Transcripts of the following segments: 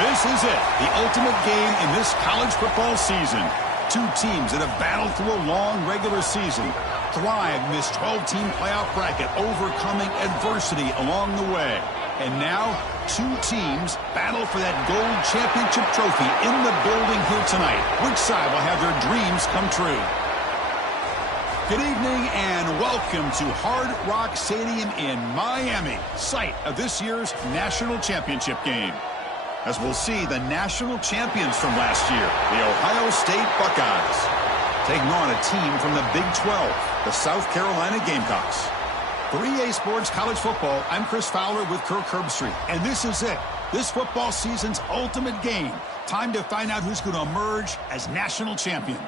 This is it, the ultimate game in this college football season. Two teams that have battled through a long regular season, thrived in this 12-team playoff bracket, overcoming adversity along the way. And now, two teams battle for that gold championship trophy in the building here tonight. Which side will have their dreams come true? Good evening and welcome to Hard Rock Stadium in Miami, site of this year's national championship game. As we'll see the national champions from last year, the Ohio State Buckeyes, taking on a team from the Big 12, the South Carolina Gamecocks. For EA Sports College Football, I'm Chris Fowler with Kirk Herbstreit, and this is it. This football season's ultimate game. Time to find out who's going to emerge as national champion.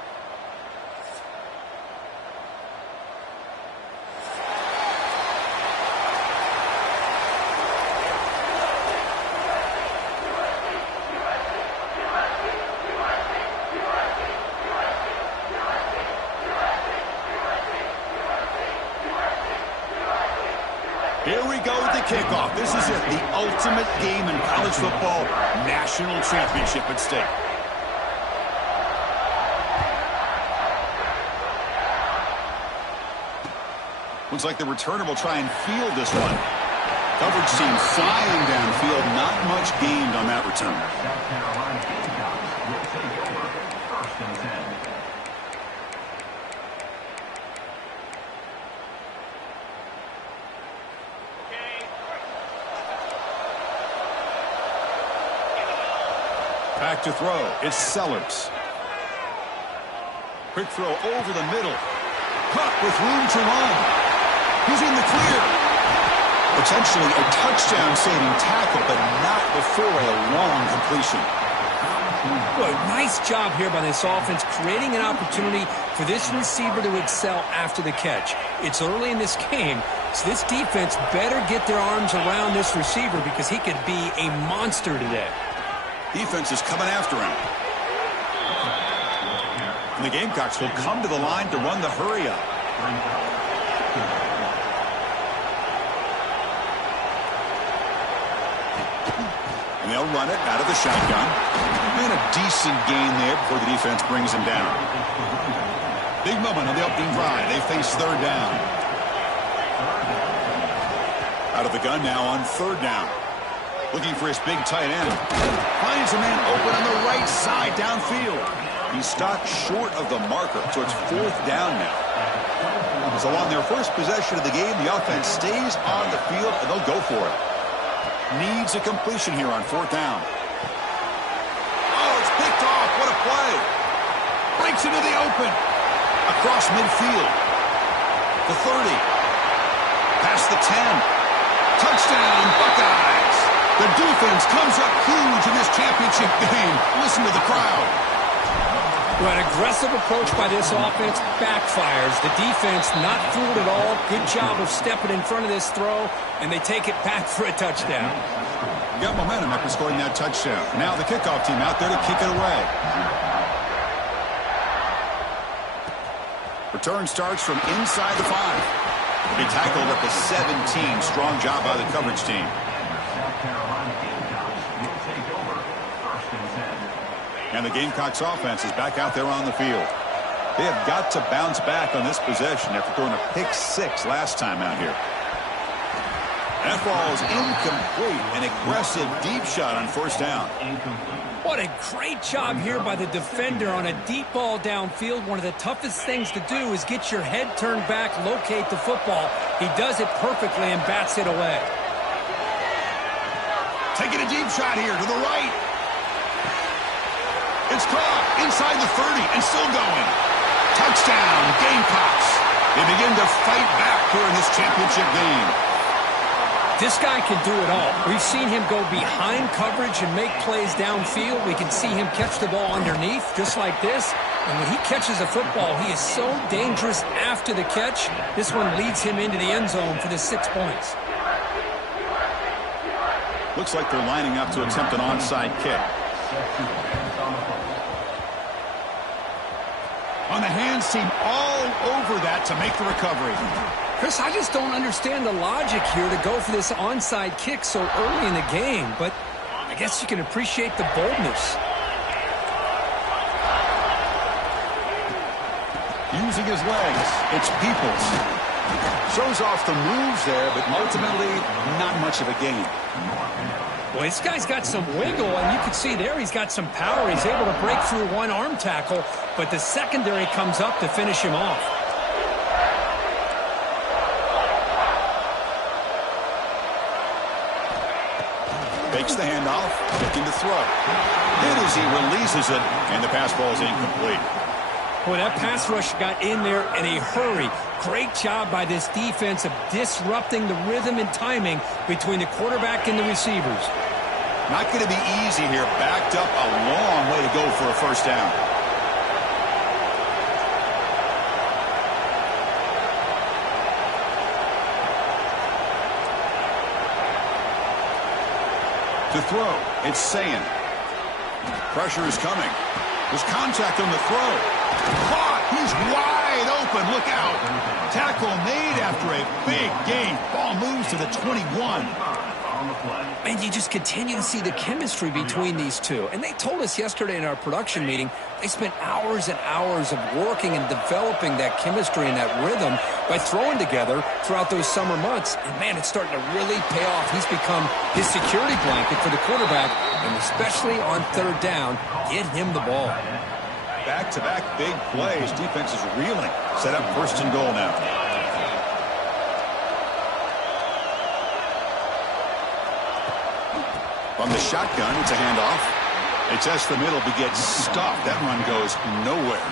Here we go with the kickoff. This is it, the ultimate game in college football, national championship at stake. Looks like the returner will try and field this one. Coverage team flying downfield, not much gained on that return. Back to throw. It's Sellers. Quick throw over the middle. Caught with room to run. He's in the clear. Potentially a touchdown-saving tackle, but not before a long completion. Boy, nice job here by this offense, creating an opportunity for this receiver to excel after the catch. It's early in this game, so this defense better get their arms around this receiver because he could be a monster today. Defense is coming after him. And the Gamecocks will come to the line to run the hurry up. And they'll run it out of the shotgun. And a decent gain there before the defense brings him down. Big moment on the opening drive. They face third down. Out of the gun now on third down. Looking for his big tight end. Finds a man open on the right side downfield. He's stopped short of the marker, so it's fourth down now. So on their first possession of the game, the offense stays on the field, and they'll go for it. Needs a completion here on fourth down. Oh, it's picked off. What a play. Breaks into the open. Across midfield. The 30. Past the 10. Touchdown, Buckeyes. The defense comes up huge in this championship game. Listen to the crowd. Well, an aggressive approach by this offense backfires. The defense not fooled at all. Good job of stepping in front of this throw, and they take it back for a touchdown. Got momentum after scoring that touchdown. Now the kickoff team out there to kick it away. Return starts from inside the 5. He tackled at the 17. Strong job by the coverage team. And the Gamecocks offense is back out there on the field. They have got to bounce back on this possession after throwing a pick 6 last time out here. That ball is incomplete. An aggressive deep shot on first down. What a great job here by the defender on a deep ball downfield. One of the toughest things to do is get your head turned back, locate the football. He does it perfectly and bats it away. Taking a deep shot here to the right. It's caught inside the 30 and still going. Touchdown, Gamecocks. They begin to fight back here in this championship game. This guy can do it all. We've seen him go behind coverage and make plays downfield. We can see him catch the ball underneath just like this. And when he catches a football, he is so dangerous after the catch. This one leads him into the end zone for the 6 points. Looks like they're lining up to attempt an onside kick. On the hands team all over that to make the recovery. Chris, I just don't understand the logic here to go for this onside kick so early in the game. But I guess you can appreciate the boldness. Using his legs, it's Peoples. Shows off the moves there, but ultimately not much of a gain. Well, this guy's got some wiggle, and you can see there he's got some power. He's able to break through one arm tackle, but the secondary comes up to finish him off. Fakes the handoff, looking to throw. Hit as he releases it, and the pass ball is incomplete. Boy, that pass rush got in there in a hurry. Great job by this defense of disrupting the rhythm and timing between the quarterback and the receivers. Not going to be easy here. Backed up a long way to go for a first down. To throw, it's Sayin. Pressure is coming. There's contact on the throw. Caught. He's wide open. Look out. Tackle made after a big gain. Ball moves to the 21. And you just continue to see the chemistry between these two. And they told us yesterday in our production meeting, they spent hours and hours of working and developing that chemistry and that rhythm by throwing together throughout those summer months. And, man, it's starting to really pay off. He's become his security blanket for the quarterback, and especially on third down, get him the ball. Back-to-back big plays. Defense is reeling. Set up first and goal now. From the shotgun, it's a handoff. They test the middle, but gets stuffed. That run goes nowhere.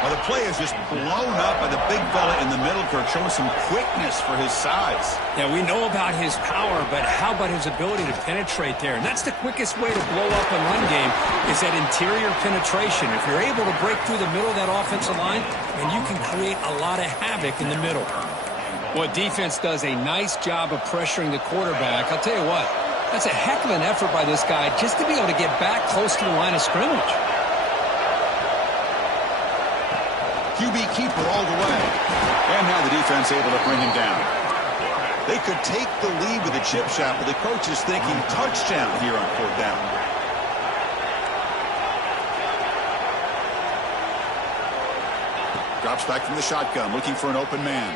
Well, the play is just blown up by the big fella in the middle, Kirk, showing some quickness for his size. Yeah, we know about his power, but how about his ability to penetrate there? And that's the quickest way to blow up a run game is that interior penetration. If you're able to break through the middle of that offensive line, then you can create a lot of havoc in the middle. Well, defense does a nice job of pressuring the quarterback. I'll tell you what, that's a heck of an effort by this guy just to be able to get back close to the line of scrimmage. QB keeper all the way. And now the defense able to bring him down. They could take the lead with a chip shot, but the coach is thinking touchdown here on fourth down. Drops back from the shotgun, looking for an open man.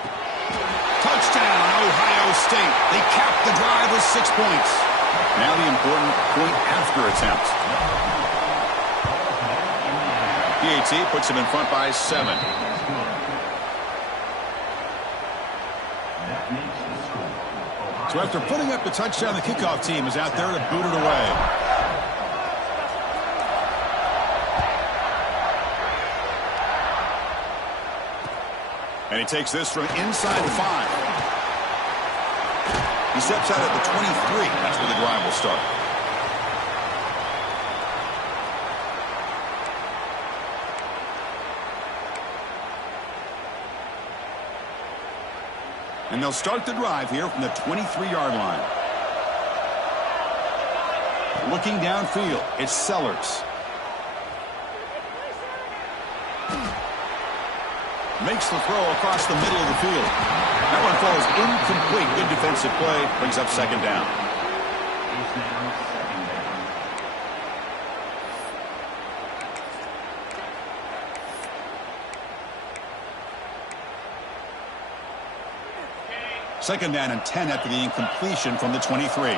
Touchdown, Ohio State. They cap the drive with 6 points. Now the important point after attempt. PAT puts him in front by 7. So after putting up the touchdown, the kickoff team is out there to boot it away. And he takes this from inside the 5. He steps out at the 23. That's where the drive will start. And they'll start the drive here from the 23-yard line. Looking downfield, it's Sellers. Makes the throw across the middle of the field. That one falls incomplete. Good defensive play. Brings up second down. Second down and 10 after the incompletion from the 23.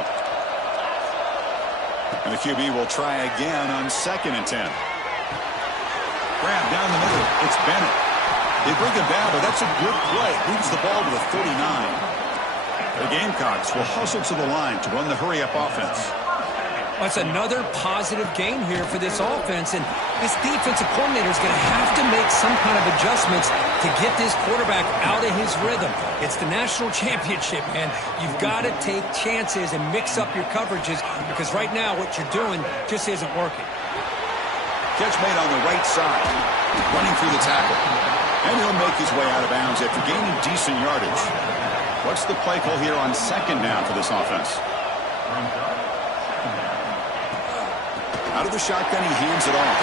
And the QB will try again on second and 10. Grab down the middle. It's Bennett. They bring him down, but that's a good play. Moves the ball to the 39. The Gamecocks will hustle to the line to run the hurry-up offense. That's another positive game here for this offense, and this defensive coordinator is going to have to make some kind of adjustments to get this quarterback out of his rhythm. It's the national championship, man. You've got to take chances and mix up your coverages because right now what you're doing just isn't working. Catch made on the right side, running through the tackle. And he'll make his way out of bounds after gaining decent yardage. What's the play call here on second down for this offense? Out of the shotgun, he hands it off.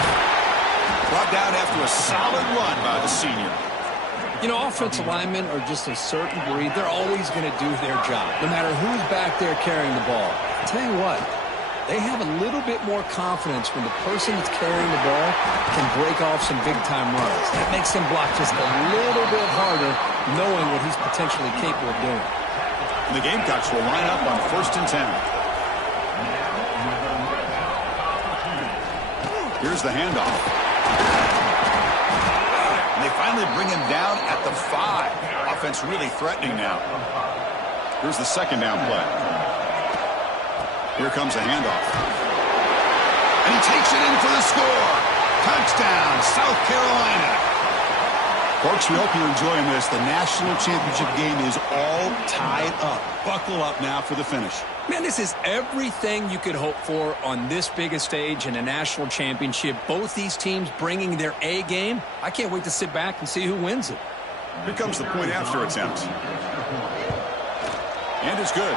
Brought down after a solid run by the senior. You know, offensive linemen are just a certain breed. They're always going to do their job, no matter who's back there carrying the ball. I'll tell you what, they have a little bit more confidence when the person that's carrying the ball can break off some big-time runs. That makes them block just a little bit harder, knowing what he's potentially capable of doing. The Gamecocks will line up on 1st and 10. Here's the handoff. And they finally bring him down at the 5. Offense really threatening now. Here's the 2nd down play. Here comes a handoff. And he takes it in for the score. Touchdown, South Carolina. Folks, we hope you're enjoying this. The national championship game is all tied up. Buckle up now for the finish. Man, this is everything you could hope for on this biggest stage in a national championship. Both these teams bringing their A game. I can't wait to sit back and see who wins it. Here comes the point after attempt. And it's good.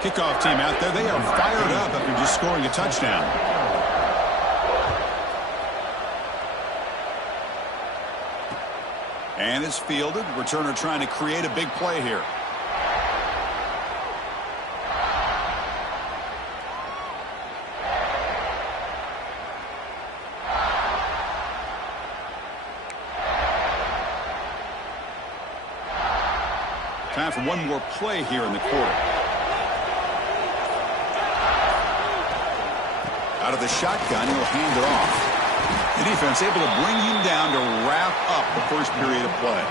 Kickoff team out there. They are fired up after just scoring a touchdown. And it's fielded. Returner trying to create a big play here. Time for one more play here in the quarter. Out of the shotgun, he'll hand it off. The defense able to bring him down to wrap up the first period of play.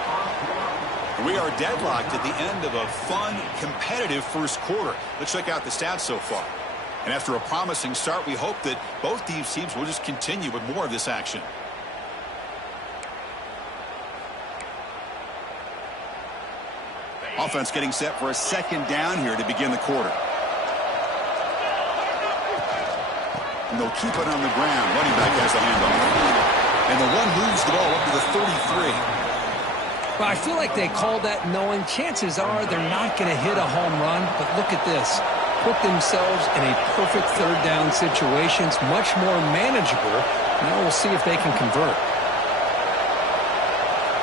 And we are deadlocked at the end of a fun, competitive first quarter. Let's check out the stats so far. And after a promising start, we hope that both these teams will just continue with more of this action. Offense getting set for a 2nd down here to begin the quarter. And they'll keep it on the ground. Running back has the handoff. And the one moves the ball up to the 33. Well, I feel like they call that knowing chances are they're not going to hit a home run. But look at this. Put themselves in a perfect 3rd down situation. It's much more manageable. Now we'll see if they can convert.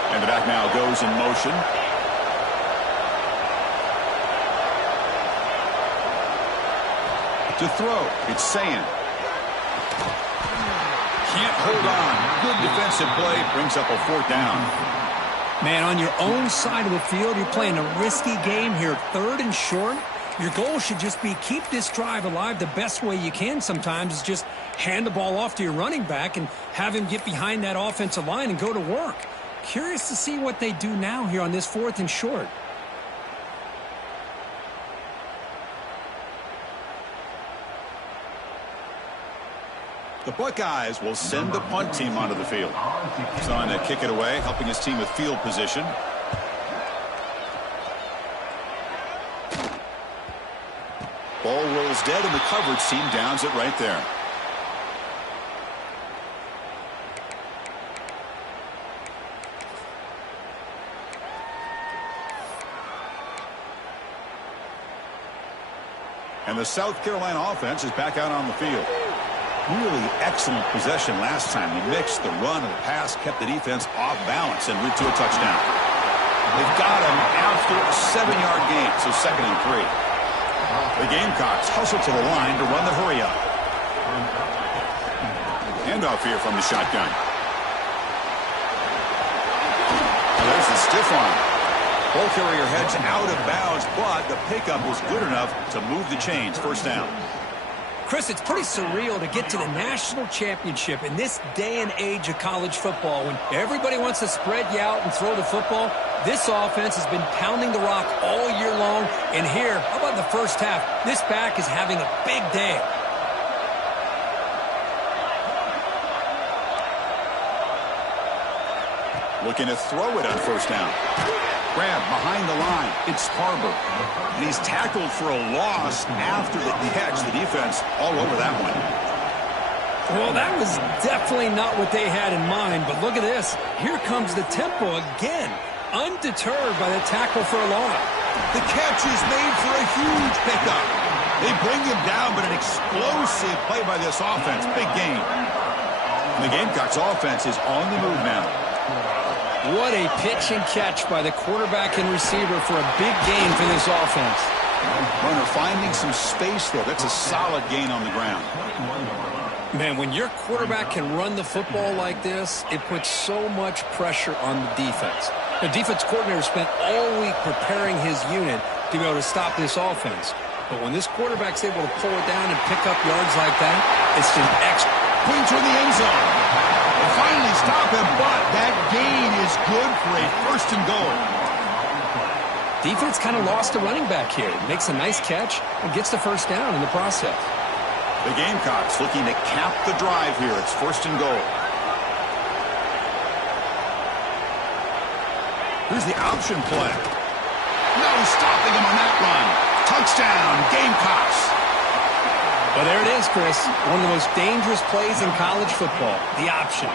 And the back now goes in motion. To throw, it's Sayin. Can't hold on. Good defensive play. Brings up a 4th down. Man, on your own side of the field, you're playing a risky game here. 3rd and short. Your goal should just be keep this drive alive the best way you can sometimes is just hand the ball off to your running back and have him get behind that offensive line and go to work. Curious to see what they do now here on this 4th and short. The Buckeyes will send the punt team onto the field. He's on to kick it away, helping his team with field position. Ball rolls dead, and the coverage team downs it right there. And the South Carolina offense is back out on the field. Really excellent possession last time. He mixed the run and the pass, kept the defense off balance and route to a touchdown. They've got him after a 7-yard gain, so 2nd and 3. The Gamecocks hustle to the line to run the hurry up. Handoff here from the shotgun. And there's the stiff arm. Ball carrier heads out of bounds, but the pickup was good enough to move the chains. 1st down. Chris, it's pretty surreal to get to the national championship in this day and age of college football when everybody wants to spread you out and throw the football. This offense has been pounding the rock all year long. And here, how about the first half? This back is having a big day. Looking to throw it on 1st down. Grab behind the line. It's Harbor. And he's tackled for a loss after the catch. The defense all over that one. Well, that was definitely not what they had in mind, but look at this. Here comes the tempo again, undeterred by the tackle for a loss. The catch is made for a huge pickup. They bring him down, but an explosive play by this offense. Big gain. And the Gamecocks offense is on the move now. What a pitch and catch by the quarterback and receiver for a big gain for this offense. Runner finding some space there. That's a solid gain on the ground. Man, when your quarterback can run the football like this, it puts so much pressure on the defense. The defense coordinator spent all week preparing his unit to be able to stop this offense. But when this quarterback's able to pull it down and pick up yards like that, it's an extra. Pointer in the end zone. They finally stop him, but that gain is good for a 1st and goal. Defense kind of lost a running back here. Makes a nice catch and gets the 1st down in the process. The Gamecocks looking to cap the drive here. It's 1st and goal. Here's the option play. No stopping him on that run. Touchdown, Gamecocks. Well, there it is, Chris. One of the most dangerous plays in college football, the option.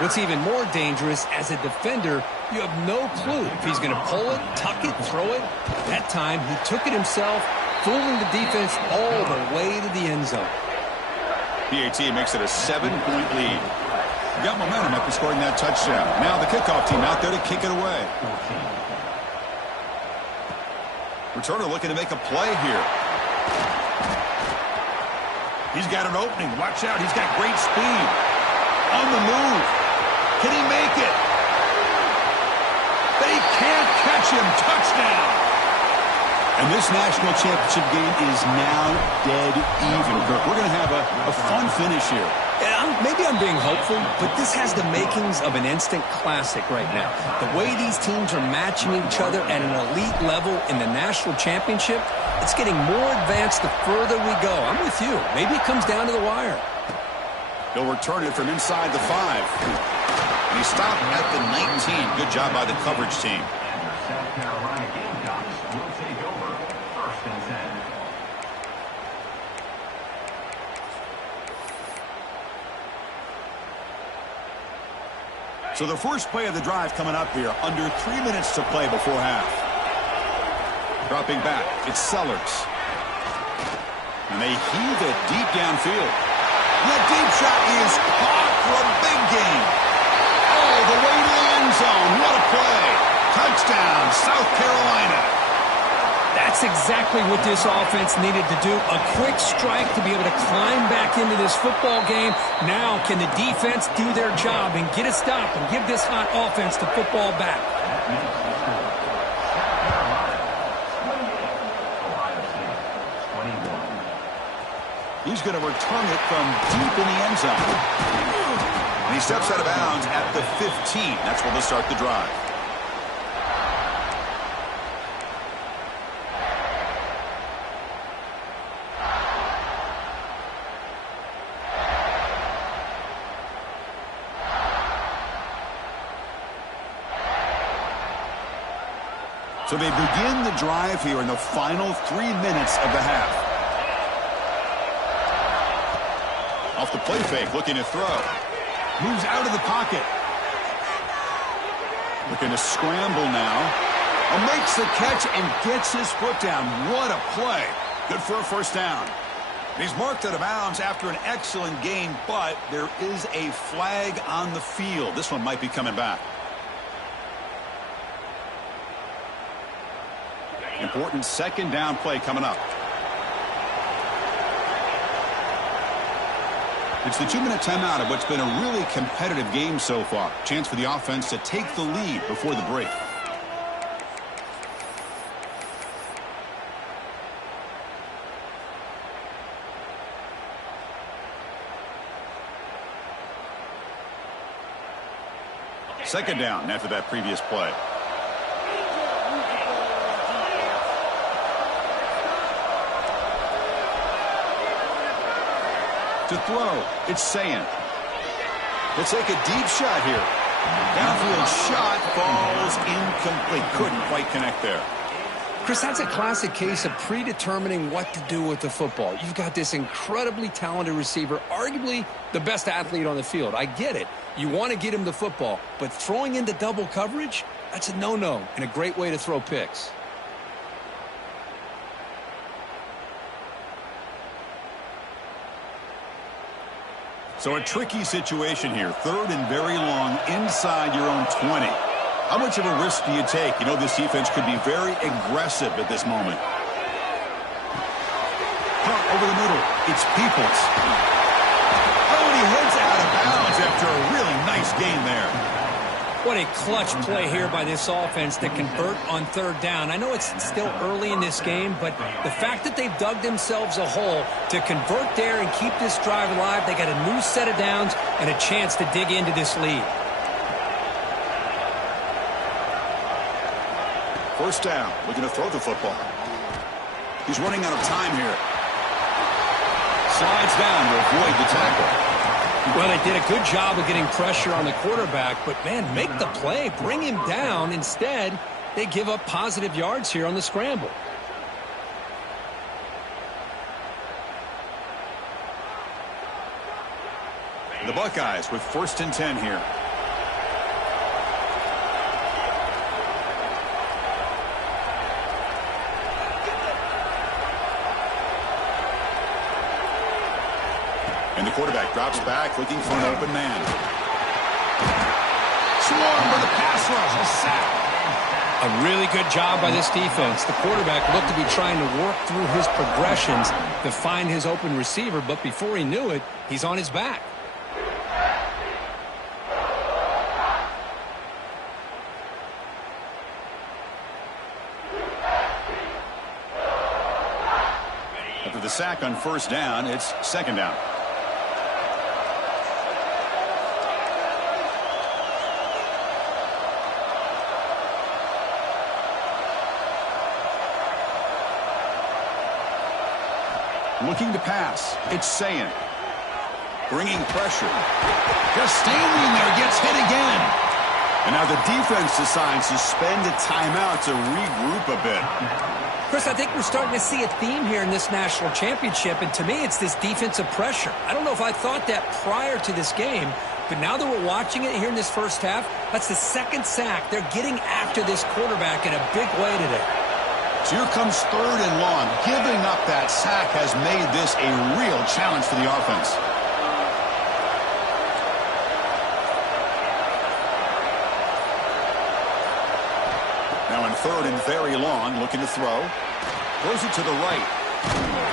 What's even more dangerous, as a defender, you have no clue if he's going to pull it, tuck it, throw it. That time, he took it himself, fooling the defense all the way to the end zone. PAT makes it a 7-point lead. Got momentum after scoring that touchdown. Now the kickoff team out there to kick it away. Returner looking to make a play here. He's got an opening. Watch out. He's got great speed. On the move. Can he make it? They can't catch him. Touchdown. And this national championship game is now dead even, Kirk. We're going to have a fun finish here. Yeah, maybe I'm being hopeful, but this has the makings of an instant classic right now. The way these teams are matching each other at an elite level in the national championship, it's getting more advanced the further we go. I'm with you. Maybe it comes down to the wire. He'll return it from inside the 5. And he stopped at the 19. Good job by the coverage team. South Carolina Gamecocks will take over 1st and 10. So the first play of the drive coming up here. Under 3 minutes to play before half. Dropping back, it's Sellers. And they heave it deep downfield. And that deep shot is caught for a big gain. All the way to the end zone. What a play. Touchdown, South Carolina. That's exactly what this offense needed to do. A quick strike to be able to climb back into this football game. Now can the defense do their job and get a stop and give this hot offense the football back? He's going to return it from deep in the end zone. And he steps out of bounds at the 15. That's where they'll start the drive. So they begin the drive here in the final 3 minutes of the half. Off the play fake, looking to throw. Moves out of the pocket. Looking to scramble now. And makes the catch and gets his foot down. What a play. Good for a 1st down. He's marked out of bounds after an excellent gain, but there is a flag on the field. This one might be coming back. Important 2nd down play coming up. It's the 2-minute timeout of what's been a really competitive game so far. Chance for the offense to take the lead before the break. Second down after that previous play. To throw, it's Sayin. He'll take a deep shot here. Downfield shot falls incomplete. Couldn't quite connect there. Chris, that's a classic case of predetermining what to do with the football. You've got this incredibly talented receiver, arguably the best athlete on the field. I get it. You want to get him the football, but throwing into double coverage, that's a no-no and a great way to throw picks. So a tricky situation here. 3rd and very long inside your own 20. How much of a risk do you take? You know, this defense could be very aggressive at this moment. Punt over the middle. It's Peoples. Oh, and he heads out of bounds after a really nice gain there. What a clutch play here by this offense to convert on 3rd down. I know it's still early in this game, but the fact that they've dug themselves a hole to convert there and keep this drive alive, they got a new set of downs and a chance to dig into this lead. 1st down, looking to throw the football. He's running out of time here. Slides down to avoid the tackle. Well, they did a good job of getting pressure on the quarterback, but, man, make the play. Bring him down. Instead, they give up positive yards here on the scramble. The Buckeyes with 1st and 10 here. And the quarterback drops back, looking for an open man. Swarmed by the pass rush, a sack. A really good job by this defense. The quarterback looked to be trying to work through his progressions to find his open receiver, but before he knew it, he's on his back. After the sack on 1st down, it's 2nd down. Looking to pass. It's Sayin. Bringing pressure. Just standing there, gets hit again. And now the defense decides to spend a timeout to regroup a bit. Chris, I think we're starting to see a theme here in this national championship, and to me it's this defensive pressure. I don't know if I thought that prior to this game, but now that we're watching it here in this 1st half, that's the 2nd sack. They're getting after this quarterback in a big way today. So here comes 3rd and long. Giving up that sack has made this a real challenge for the offense. Now in 3rd and very long, looking to throw. Throws it to the right.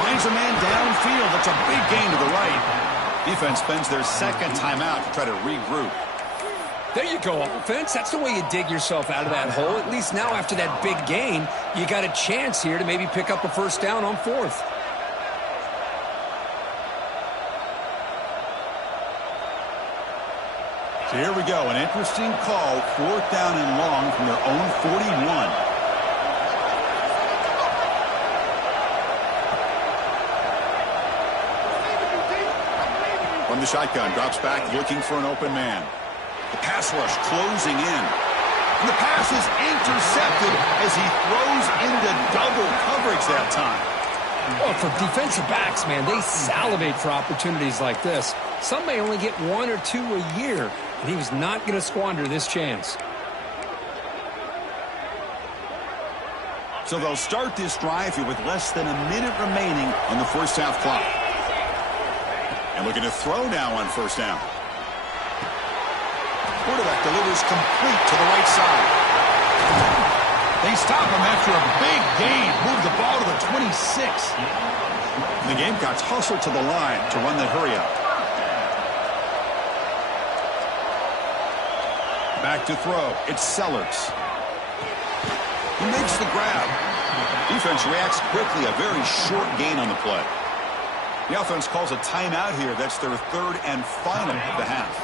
Finds a man downfield. That's a big gain to the right. Defense spends their 2nd timeout to try to regroup. There you go, offense. That's the way you dig yourself out of that hole. At least now after that big gain, you got a chance here to maybe pick up a 1st down on 4th. So here we go. An interesting call. 4th down and long from their own 41. From the shotgun, drops back looking for an open man. The pass rush closing in. And the pass is intercepted as he throws into double coverage that time. Well, for defensive backs, man, they salivate for opportunities like this. Some may only get 1 or 2 a year, and he was not going to squander this chance. So they'll start this drive here with less than a minute remaining on the 1st half clock. And looking to throw now on 1st down. Quarterback delivers complete to the right side. They stop him after a big gain. Move the ball to the 26. And the Gamecocks hustle to the line to run that hurry up. Back to throw. It's Sellers. He makes the grab. Defense reacts quickly. A very short gain on the play. The offense calls a timeout here. That's their 3rd and final of the half.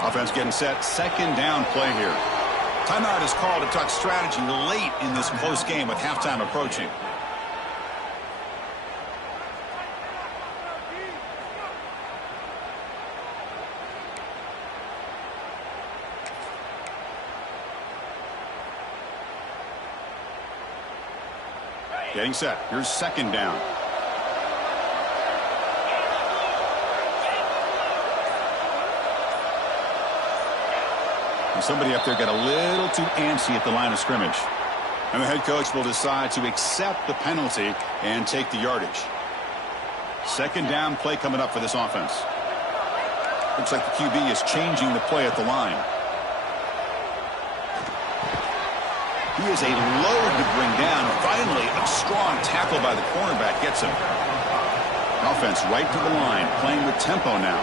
Offense getting set. 2nd down play here. Timeout is called to talk strategy late in this close game with halftime approaching. Getting set. Here's second down. And somebody up there got a little too antsy at the line of scrimmage. And the head coach will decide to accept the penalty and take the yardage. Second down play coming up for this offense. Looks like the QB is changing the play at the line. He is a load to bring down. Finally, a strong tackle by the cornerback gets him. Offense right to the line, playing with tempo now.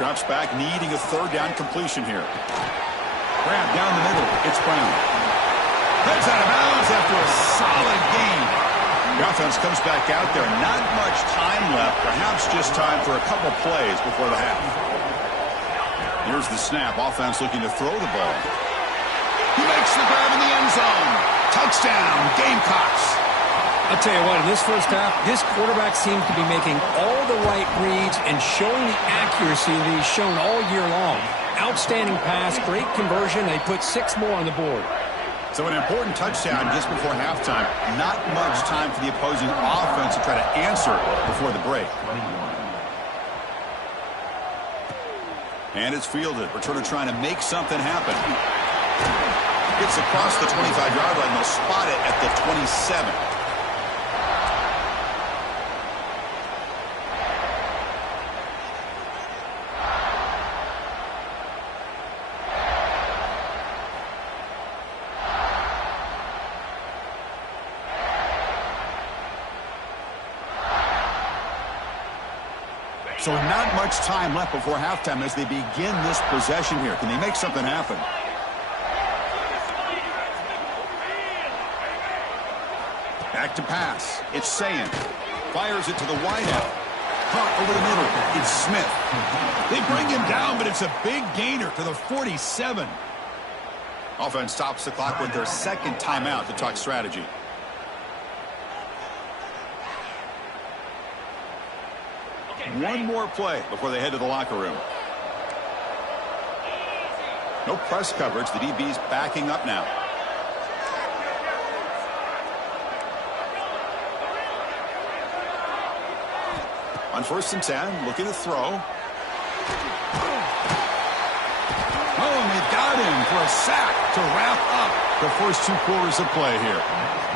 Drops back, needing a third down completion here. Grab down the middle. It's Brown. Heads out of bounds after a solid gain. The offense comes back out there. Not much time left. Perhaps just time for a couple plays before the half. Here's the snap. Offense looking to throw the ball. He makes the grab in the end zone. Touchdown, Gamecocks. I'll tell you what, in this first half, this quarterback seems to be making all the right reads and showing the accuracy that he's shown all year long. Outstanding pass, great conversion. They put 6 more on the board. So an important touchdown just before halftime. Not much time for the opposing offense to try to answer before the break. And it's fielded. Returner trying to make something happen. Gets across the 25-yard line. They'll spot it at the 27. So not much time left before halftime as they begin this possession here. Can they make something happen? Back to pass. It's Sayin. Fires it to the wideout. Caught over the middle. It's Smith. They bring him down, but it's a big gainer to the 47. Offense stops the clock with their second timeout to talk strategy. One more play before they head to the locker room. No press coverage. The DB's backing up now. On 1st and 10, looking to throw. Oh, and they've got him for a sack to wrap up the first 2 quarters of play here.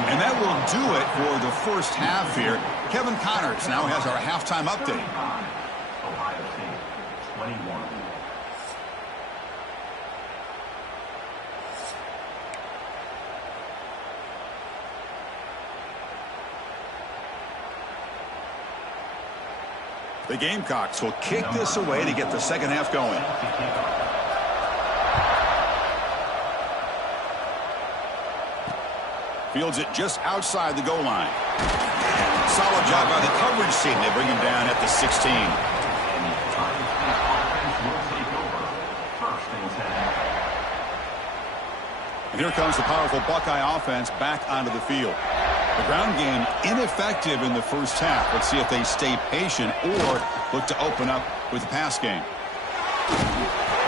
And that will do it for the first half here. Kevin Connors now has our halftime update. Ohio State, 21. The Gamecocks will kick this away to get the second half going. Fields it just outside the goal line. Solid job by the coverage team. They bring him down at the 16. And here comes the powerful Buckeye offense back onto the field. The ground game ineffective in the first half. Let's see if they stay patient or look to open up with the pass game.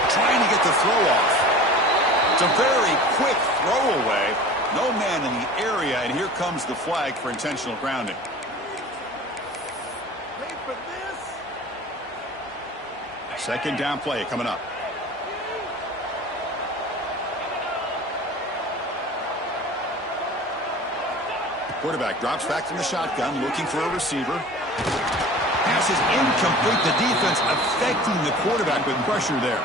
Trying to get the throw off. It's a very quick throwaway. No man in the area, and here comes the flag for intentional grounding. Second down play coming up. Quarterback drops back from the shotgun, looking for a receiver. Pass is incomplete. The defense affecting the quarterback with pressure there.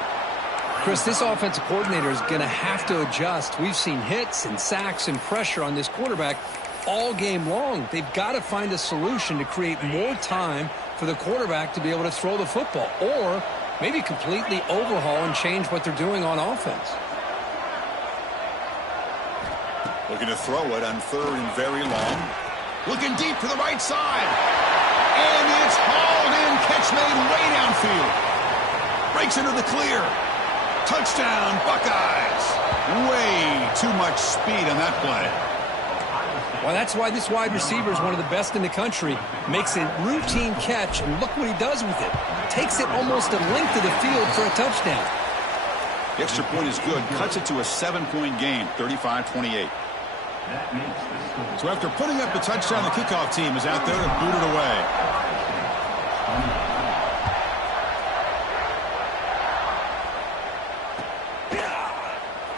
Chris, this offensive coordinator is going to have to adjust. We've seen hits and sacks and pressure on this quarterback all game long. They've got to find a solution to create more time for the quarterback to be able to throw the football, or maybe completely overhaul and change what they're doing on offense. Looking to throw it on 3rd and very long. Looking deep to the right side. And it's hauled in. Catch made way downfield. Breaks into the clear. Touchdown, Buckeyes. Way too much speed on that play. Well, that's why this wide receiver is one of the best in the country. Makes a routine catch, and look what he does with it. Takes it almost a length of the field for a touchdown. The extra point is good. Cuts it to a 7-point game, 35-28. That makes the score. So after putting up the touchdown, the kickoff team is out there to boot it away.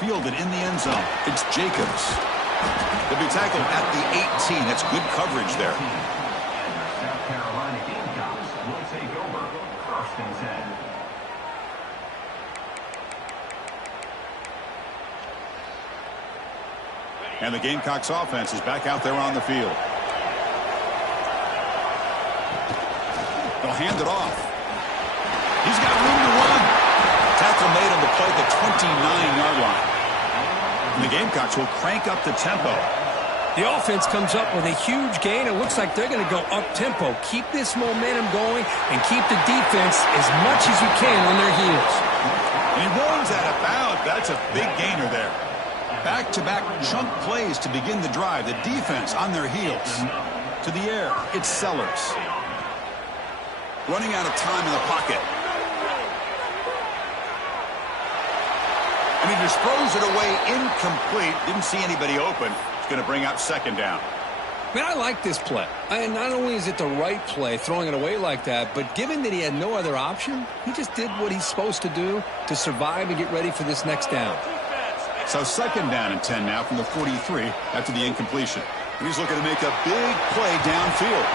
Fielded in the end zone. It's Jacobs. He'll be tackled at the 18. That's good coverage there. And the South Carolina Gamecocks will take over 1st and 10. And the Gamecocks offense is back out there on the field. They'll hand it off. He's got room to run. Tackle made on the play at the 29-yard line. And the Gamecocks will crank up the tempo. The offense comes up with a huge gain. It looks like they're going to go up-tempo. Keep this momentum going and keep the defense as much as you can on their heels. And he runs out of bounds. That's a big gainer there. Back-to-back chunk plays to begin the drive. The defense on their heels. To the air, it's Sellers. Running out of time in the pocket. And he just throws it away incomplete. Didn't see anybody open. It's going to bring up 2nd down. Man, I like this play. And not only is it the right play, throwing it away like that, but given that he had no other option, he just did what he's supposed to do to survive and get ready for this next down. So 2nd down and 10 now from the 43 after the incompletion. And he's looking to make a big play downfield.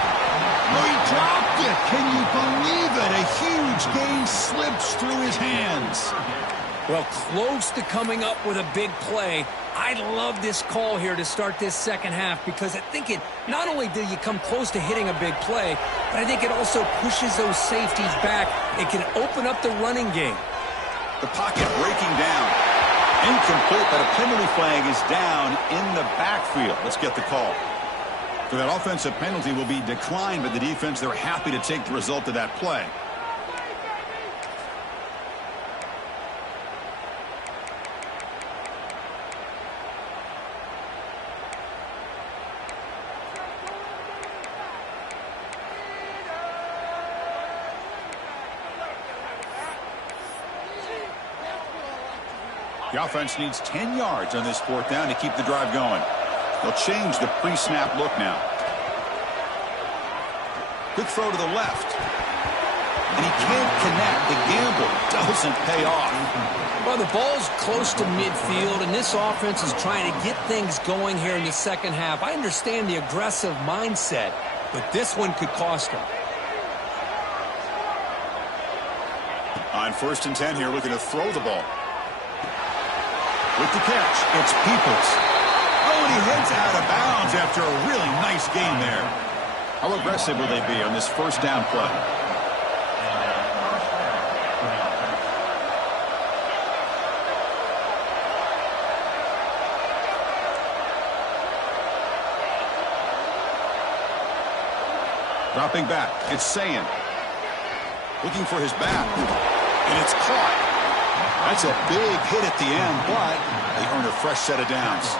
Oh, he dropped it. Can you believe it? A huge gain slips through his hands. Well, close to coming up with a big play. I love this call here to start this second half because I think it not only did you come close to hitting a big play, but I think it also pushes those safeties back. It can open up the running game. The pocket breaking down. Incomplete, but a penalty flag is down in the backfield. Let's get the call. So that offensive penalty will be declined by the defense. They're happy to take the result of that play. The offense needs 10 yards on this 4th down to keep the drive going. They'll change the pre-snap look now. Quick throw to the left. And he can't connect. The gamble doesn't pay off. Well, the ball's close to midfield, and this offense is trying to get things going here in the second half. I understand the aggressive mindset, but this one could cost them. On 1st and 10 here, looking to throw the ball. With the catch, it's Peoples. Oh, and he heads out of bounds after a really nice gain there. How aggressive will they be on this 1st down play? Dropping back, it's Sayin. Looking for his back, and it's caught. That's a big hit at the end, but they earn a fresh set of downs.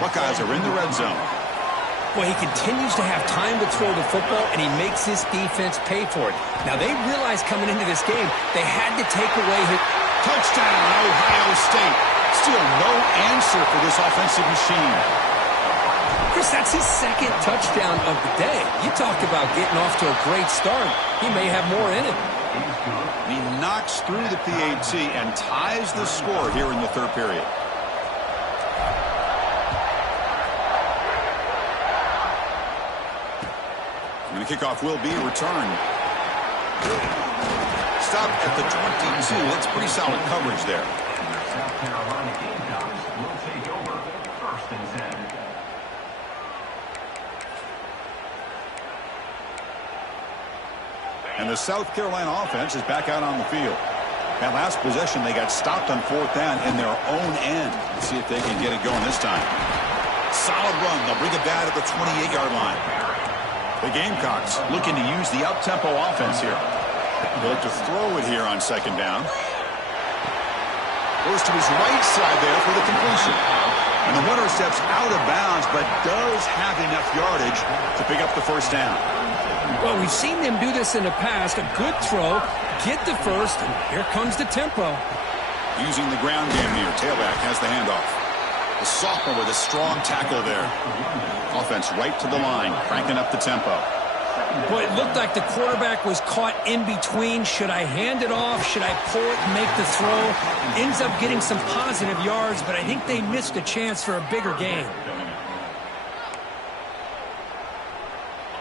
Buckeyes are in the red zone. Well, he continues to have time to throw the football, and he makes his defense pay for it. Now, they realized coming into this game, they had to take away his... Touchdown, Ohio State. Still no answer for this offensive machine. Chris, that's his 2nd touchdown of the day. You talk about getting off to a great start. He may have more in it. He knocks through the PAT and ties the score here in the 3rd period. And the kickoff will be returned. Stop at the 22. That's pretty solid coverage there. South Carolina Gamecocks will take over 1st and 10. And the South Carolina offense is back out on the field. That last possession, they got stopped on 4th down in their own end. Let's see if they can get it going this time. Solid run. They'll bring it back at the 28-yard line. The Gamecocks looking to use the up-tempo offense here. They'll look to throw it here on 2nd down. Goes to his right side there for the completion. And the runner steps out of bounds, but does have enough yardage to pick up the 1st down. Well, we've seen them do this in the past. A good throw, get the 1st, and here comes the tempo. Using the ground game here. Tailback has the handoff. The sophomore with a strong tackle there. Offense right to the line, cranking up the tempo. Boy, it looked like the quarterback was caught in between. Should I hand it off? Should I pull it and make the throw? Ends up getting some positive yards, but I think they missed a chance for a bigger gain.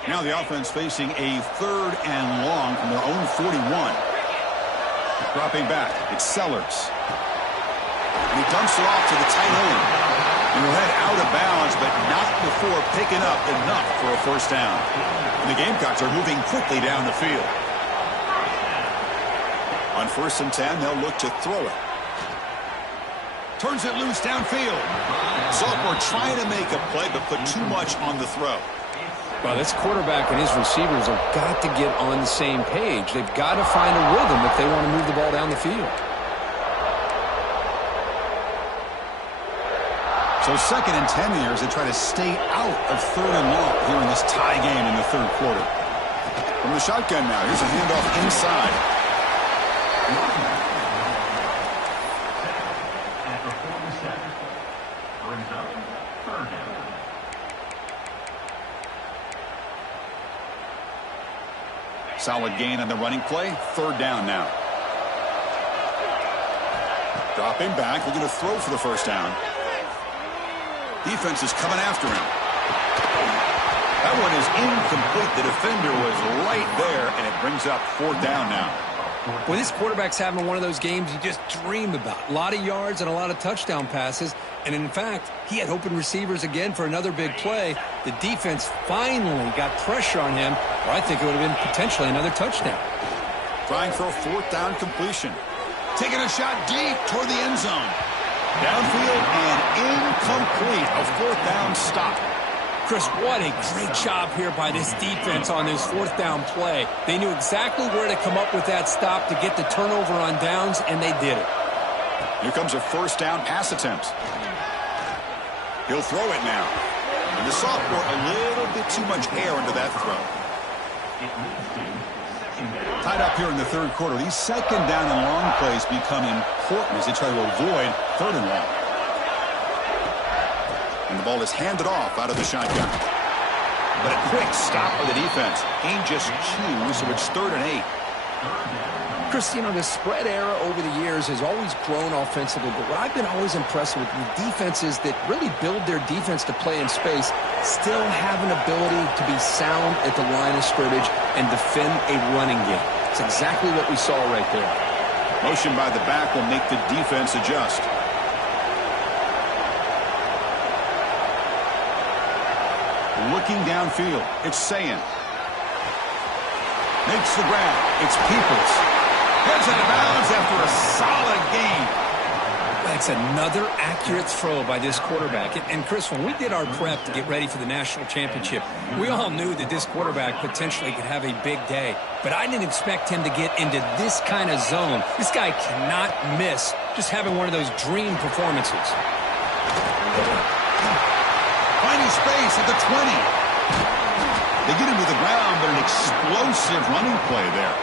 Now the offense facing a 3rd and long from their own 41. Dropping back, it's Sellers. And he dumps it off to the tight end. And he'll head out of bounds, but not before picking up enough for a first down. And the Gamecocks are moving quickly down the field. On 1st and 10, they'll look to throw it. Turns it loose downfield. Sophomore trying to make a play, but put too much on the throw. Well, this quarterback and his receivers have got to get on the same page. They've got to find a rhythm if they want to move the ball down the field. So 2nd and 10 here as they try to stay out of 3rd and long here in this tie game in the 3rd quarter. From the shotgun now, here's a handoff inside. Brings up 3rd down. Solid gain on the running play. 3rd down now. Dropping back, looking to throw for the first down. Defense is coming after him. That one is incomplete. The defender was right there, and it brings up 4th down now. Well, this quarterback's having one of those games you just dream about. A lot of yards and a lot of touchdown passes. And, in fact, he had open receivers again for another big play. The defense finally got pressure on him, or I think it would have been potentially another touchdown. Trying for a 4th down completion. Taking a shot deep toward the end zone. Downfield and incomplete. A 4th down stop. Chris, what a great job here by this defense on this 4th down play. They knew exactly where to come up with that stop to get the turnover on downs, and they did it. Here comes a 1st down pass attempt. He'll throw it now. And the sophomore a little bit too much air into that throw. Tied up here in the 3rd quarter. These 2nd down and long plays become important as they try to avoid 3rd and long. And the ball is handed off out of the shotgun. But a quick stop by the defense. Gain just 2, so it's 3rd and 8. Chris, you know, the spread era over the years has always grown offensively, but what I've been always impressed with defenses that really build their defense to play in space still have an ability to be sound at the line of scrimmage and defend a running game. It's exactly what we saw right there. Motion by the back will make the defense adjust. Looking downfield, it's Sayin. Makes the grab. It's Peoples. Heads out of bounds after a solid gain. That's another accurate throw by this quarterback. And Chris, when we did our prep to get ready for the national championship, we all knew that this quarterback potentially could have a big day. But I didn't expect him to get into this kind of zone. This guy cannot miss just having one of those dream performances. Finding space at the 20. They get him to the ground, but an explosive running play there.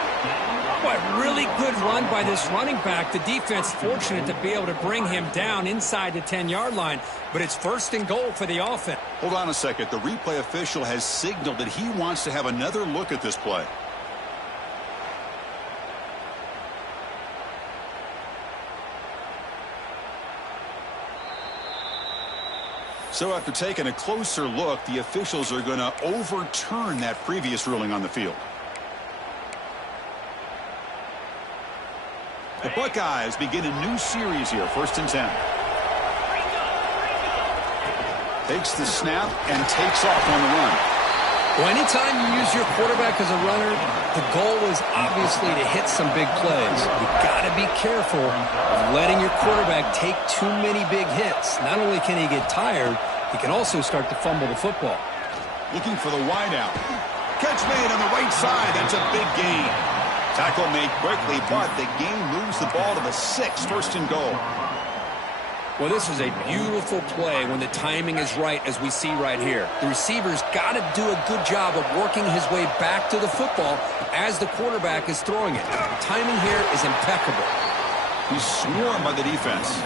What really good run by this running back. The defense fortunate to be able to bring him down inside the 10-yard line, but it's 1st and goal for the offense. Hold on a second. The replay official has signaled that he wants to have another look at this play. So after taking a closer look, the officials are going to overturn that previous ruling on the field. The Buckeyes begin a new series here, 1st and 10. Takes the snap and takes off on the run. Well, anytime you use your quarterback as a runner, the goal is obviously to hit some big plays. You've got to be careful of letting your quarterback take too many big hits. Not only can he get tired, he can also start to fumble the football. Looking for the wideout. Catch made on the right side. That's a big gain. Tackle made quickly, but the game moves the ball to the 6, 1st and goal. Well, this is a beautiful play when the timing is right, as we see right here. The receiver's got to do a good job of working his way back to the football as the quarterback is throwing it. The timing here is impeccable. He's swarmed by the defense.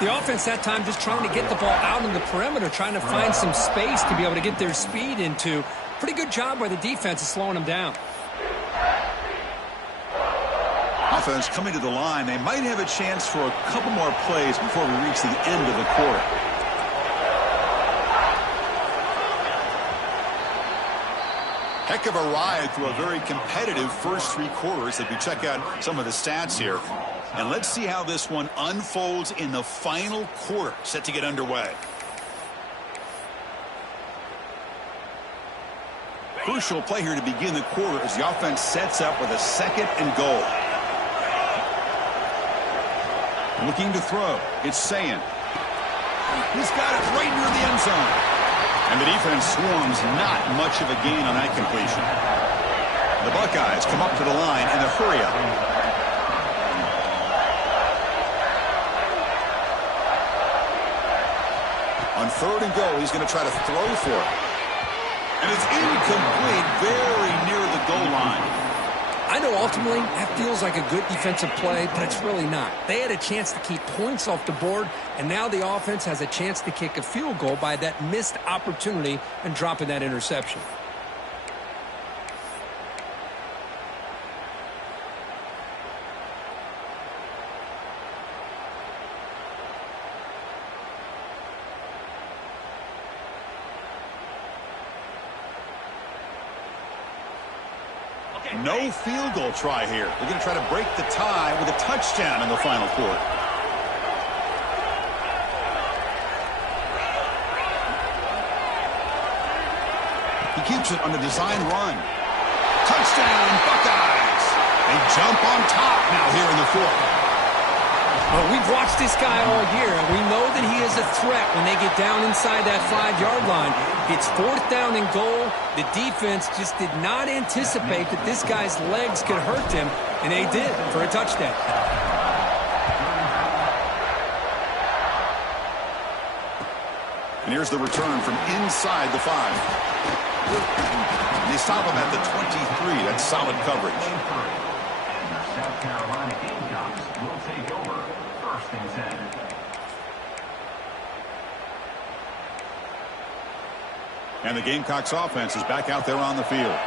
The offense that time just trying to get the ball out on the perimeter, trying to find some space to be able to get their speed into. Pretty good job by the defense of slowing them down. Offense coming to the line. They might have a chance for a couple more plays before we reach the end of the quarter. Heck of a ride through a very competitive first three quarters as we check out some of the stats here. And let's see how this one unfolds in the final quarter, set to get underway. Crucial play here to begin the quarter as the offense sets up with a 2nd and goal. Looking to throw. It's Sayin. He's got it right near the end zone. And the defense swarms, not much of a gain on that completion. The Buckeyes come up to the line in a hurry-up. On 3rd and goal, he's going to try to throw for it. And it's incomplete, very near the goal line. I know ultimately that feels like a good defensive play, but it's really not. They had a chance to keep points off the board, and now the offense has a chance to kick a field goal by that missed opportunity and dropping that interception. No field goal try here. They're going to try to break the tie with a touchdown in the final quarter. He keeps it on the design run. Touchdown, Buckeyes! They jump on top now here in the 4th. Well, we've watched this guy all year, and we know that he is a threat when they get down inside that 5-yard line. It's 4th down and goal. The defense just did not anticipate that this guy's legs could hurt him, and they did for a touchdown. And here's the return from inside the 5. They stop him at the 23. That's solid coverage. And the South Carolina Gamecocks will take over 1st and 10. And the Gamecocks offense is back out there on the field.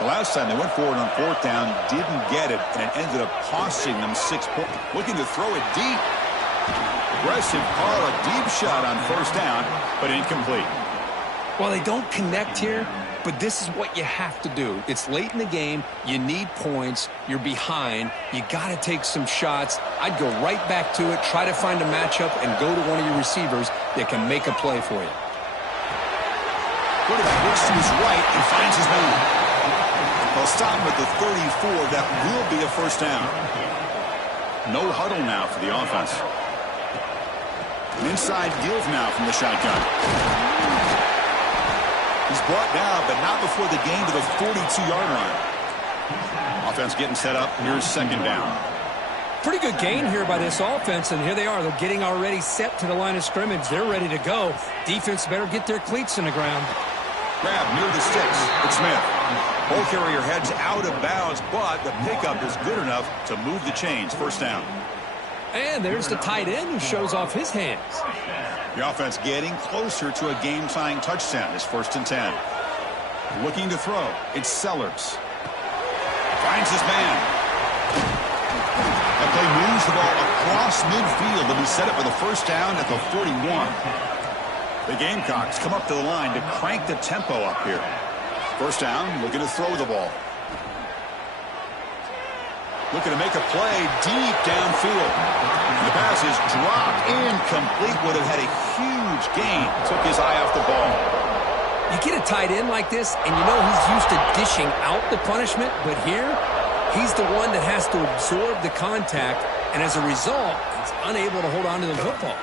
The last time they went forward on 4th down, didn't get it, and it ended up costing them 6 points. Looking to throw it deep. Aggressive call, a deep shot on 1st down, but incomplete. Well, they don't connect here, but this is what you have to do. It's late in the game. You need points. You're behind. You got to take some shots. I'd go right back to it, try to find a matchup, and go to one of your receivers that can make a play for you. Quarterback looks to his right and finds his man. They'll stop him at the 34. That will be a 1st down. No huddle now for the offense. An inside give now from the shotgun. He's brought down, but not before the gain to the 42-yard line. Offense getting set up. Here's 2nd down. Pretty good gain here by this offense, and here they are. They're getting already set to the line of scrimmage. They're ready to go. Defense better get their cleats in the ground. Grab near the sticks. It's Smith. Ball carrier heads out of bounds, but the pickup is good enough to move the chains. 1st down. And there's the tight end who shows off his hands. The offense getting closer to a game-tying touchdown. It's 1st and 10. Looking to throw. It's Sellers. Finds his man. That play moves the ball across midfield. They'll be set up with a 1st down at the 41. The Gamecocks come up to the line to crank the tempo up here. 1st down, looking to throw the ball. Looking to make a play deep downfield. The pass is dropped, incomplete. Would have had a huge gain. Took his eye off the ball. You get a tight end like this, and you know he's used to dishing out the punishment, but here, he's the one that has to absorb the contact, and as a result, he's unable to hold on to the football.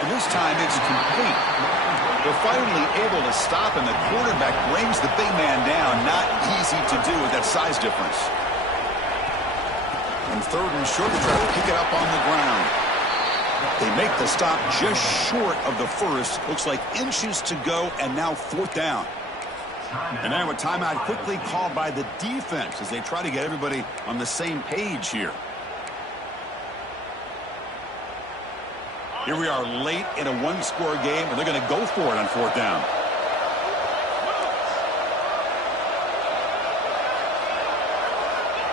And this time it's complete. They're finally able to stop him. The quarterback brings the big man down. Not easy to do with that size difference. And 3rd and short, try to pick it up on the ground. They make the stop just short of the 1st. Looks like inches to go, and now 4th down. And now a timeout quickly called by the defense as they try to get everybody on the same page here. Here we are late in a one-score game, and they're going to go for it on fourth down.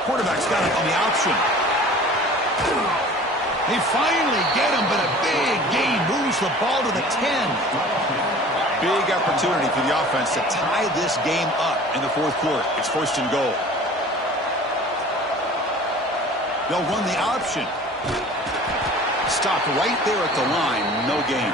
Quarterback's got it on the option. They finally get him, but a big gain moves the ball to the 10. Big opportunity for the offense to tie this game up in the fourth quarter. It's first and goal. They'll run the option. Stopped right there at the line. No gain.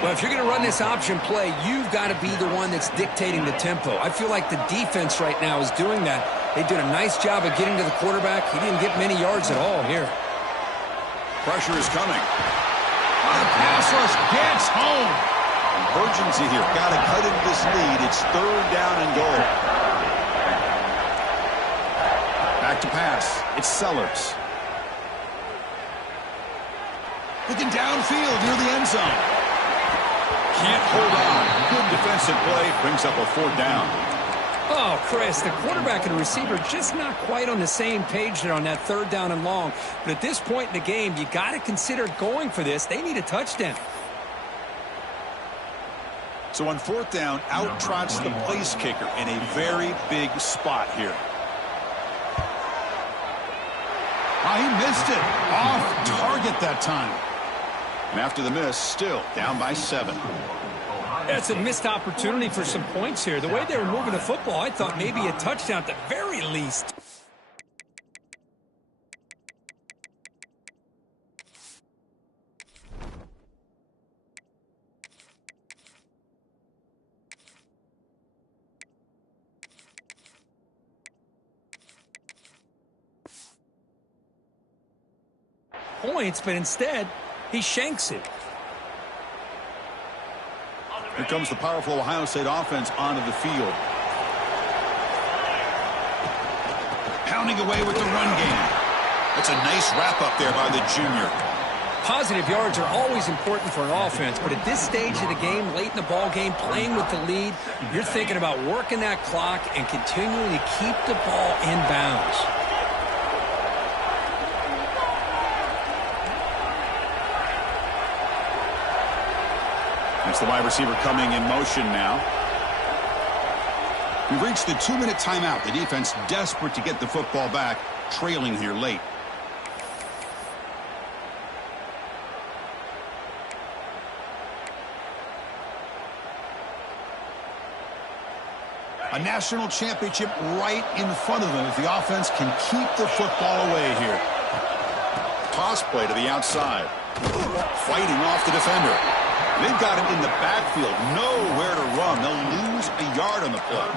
Well, if you're going to run this option play, you've got to be the one that's dictating the tempo. I feel like the defense right now is doing that. They did a nice job of getting to the quarterback. He didn't get many yards at all here. Pressure is coming. The pass rush gets home. Urgency here. Got to cut into this lead. It's third down and goal. Back to pass. It's Sellers. Looking downfield near the end zone. Can't hold on. Good defensive play. Brings up a fourth down. Oh, Chris, the quarterback and the receiver just not quite on the same page there on that third down and long. But at this point in the game, you got to consider going for this. They need a touchdown. So on fourth down, out trots the place kicker in a very big spot here. Oh, he missed it. Off target that time. And after the miss, still down by 7. That's a missed opportunity for some points here. The way they were moving the football, I thought maybe a touchdown at the very least. Points, but instead, he shanks it. Here comes the powerful Ohio State offense onto the field. Pounding away with the run game. That's a nice wrap up there by the junior. Positive yards are always important for an offense, but at this stage of the game, late in the ball game, playing with the lead, you're thinking about working that clock and continuing to keep the ball in bounds. It's the wide receiver coming in motion now. We've reached the 2-minute timeout. The defense desperate to get the football back, trailing here late. A national championship right in front of them if the offense can keep the football away here. Toss play to the outside. Fighting off the defender. They've got him in the backfield. Nowhere to run. They'll lose a yard on the play.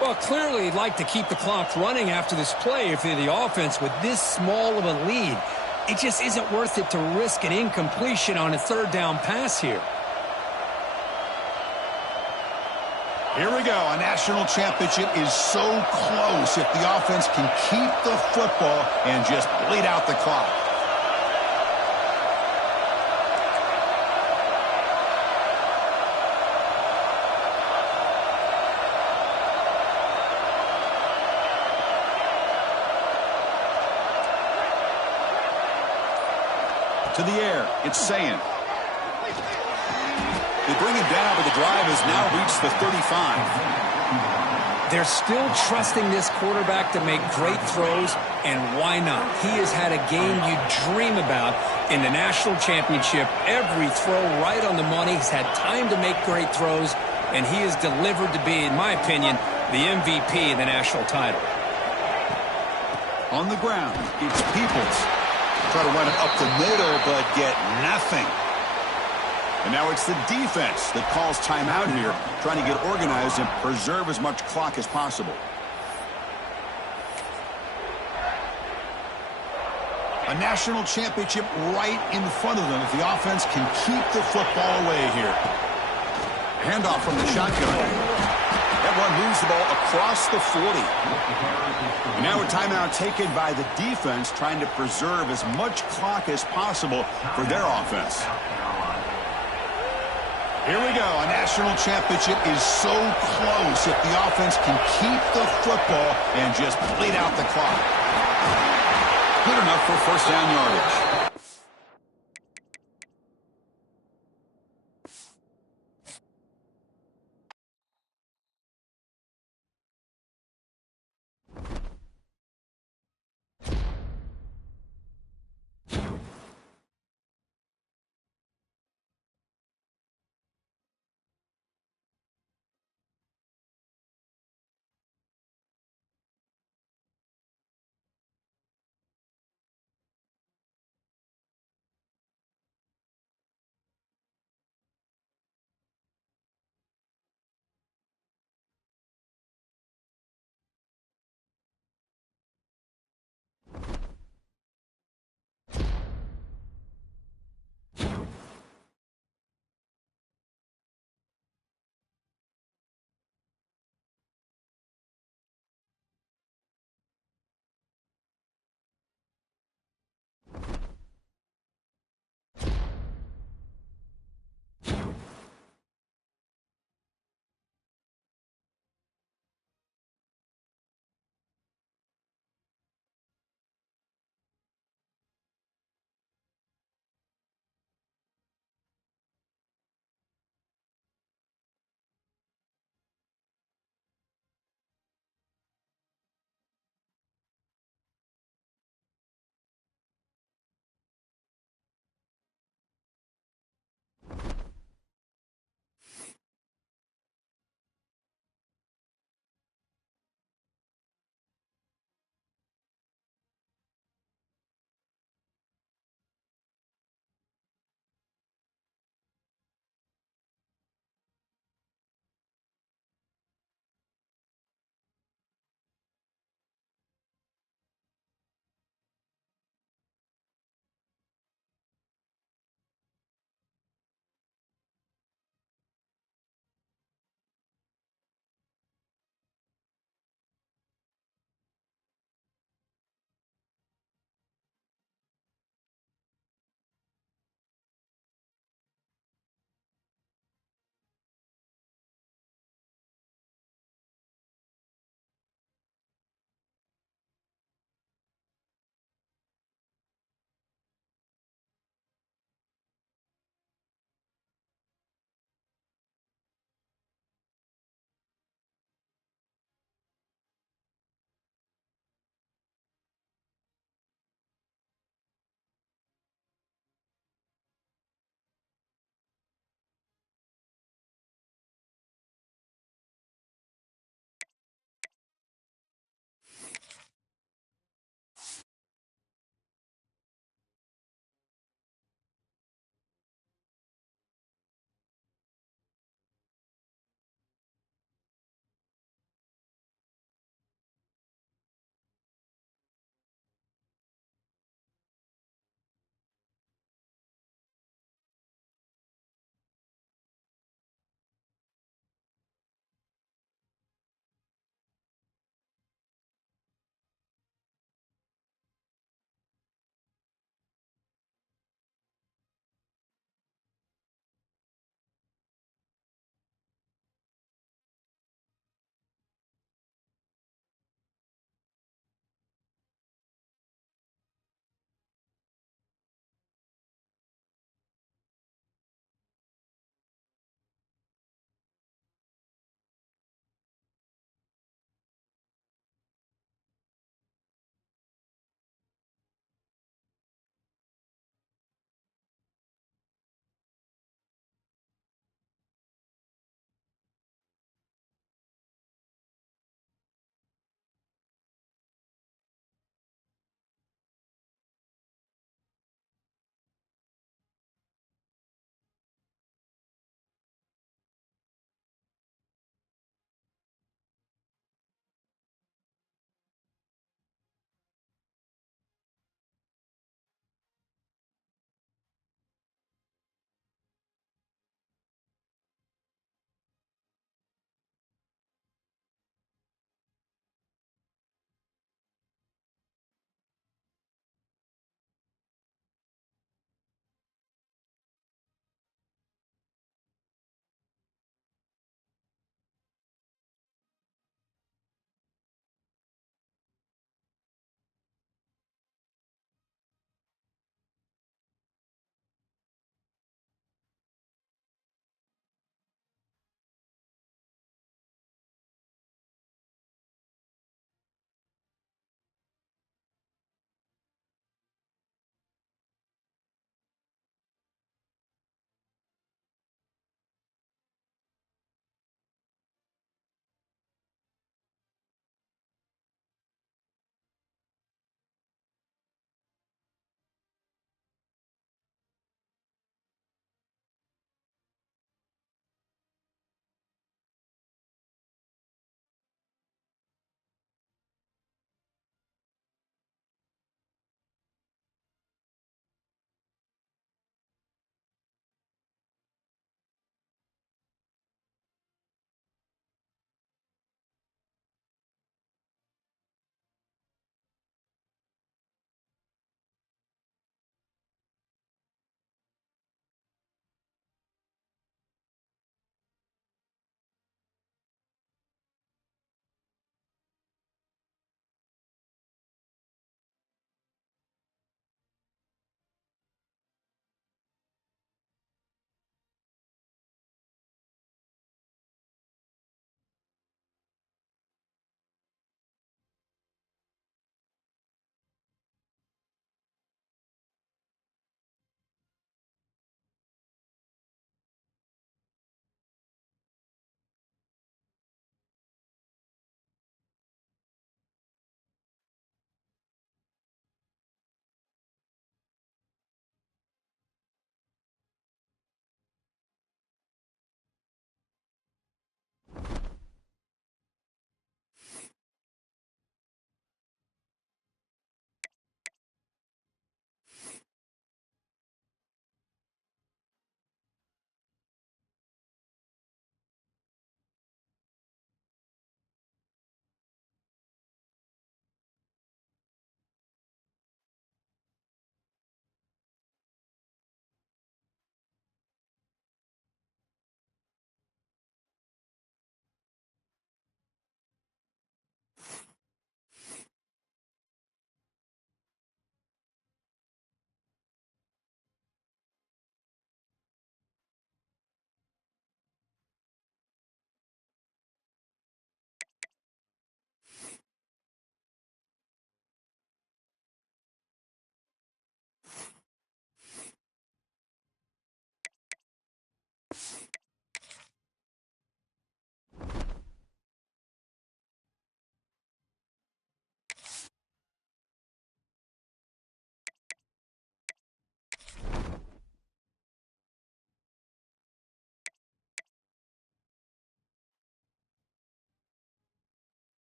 Well, clearly he'd like to keep the clock running after this play if they're the offense with this small of a lead. It just isn't worth it to risk an incompletion on a third down pass here. Here we go. A national championship is so close if the offense can keep the football and just bleed out the clock. To the air, it's Sayin. They bring him down, but the drive has now reached the 35. They're still trusting this quarterback to make great throws, and why not? He has had a game you dream about in the national championship. Every throw right on the money. He's had time to make great throws, and he has delivered to be, in my opinion, the MVP of the national title. On the ground, it's Peoples. Try to run it up the middle, but get nothing. And now it's the defense that calls timeout here, trying to get organized and preserve as much clock as possible. A national championship right in front of them if the offense can keep the football away here. Handoff from the shotgun. That run moves the ball across the 40. And now a timeout taken by the defense, trying to preserve as much clock as possible for their offense. Here we go. A national championship is so close if the offense can keep the football and just bleed out the clock. Good enough for first down yardage.